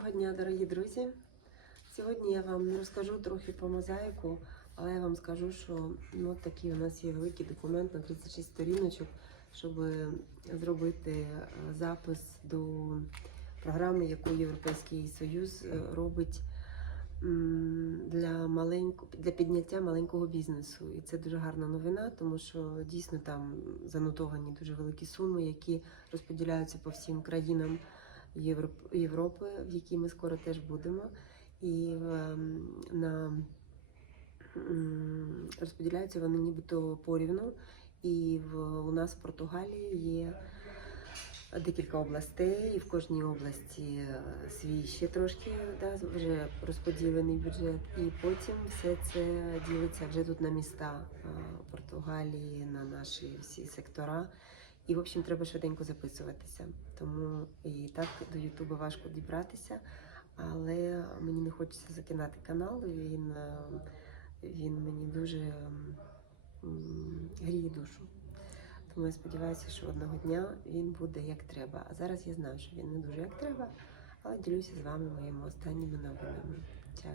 Доброго дня, дорогі друзі. Сьогодні я вам розкажу трохи про мозаїку, але я вам скажу, що ну, такий у нас є великий документ на 36 сторіночок, щоб зробити е, запис до програми, яку Європейський Союз е, робить для маленько, для підняття маленького бізнесу. І це дуже гарна новина, тому що дійсно там занотовані дуже великі суми, які розподіляються по всім країнам. Європ- Європи, в якій ми скоро теж будемо, і ем, на розподіляються вони нібито порівну. І в у нас в Португалії є декілька областей, і в кожній області е, свій ще трошки да, вже розподілений бюджет. І потім все це ділиться вже тут на міста е, Португалії, на наші всі сектора. І, в общем, треба швиденько записуватися. Тому і так до Ютуба важко дібратися, але мені не хочеться закинати канал. Він, він мені дуже гріє душу. Тому я сподіваюся, що одного дня він буде як треба. А зараз я знаю, що він не дуже як треба, але ділюся з вами моїми останніми новинами. Чао.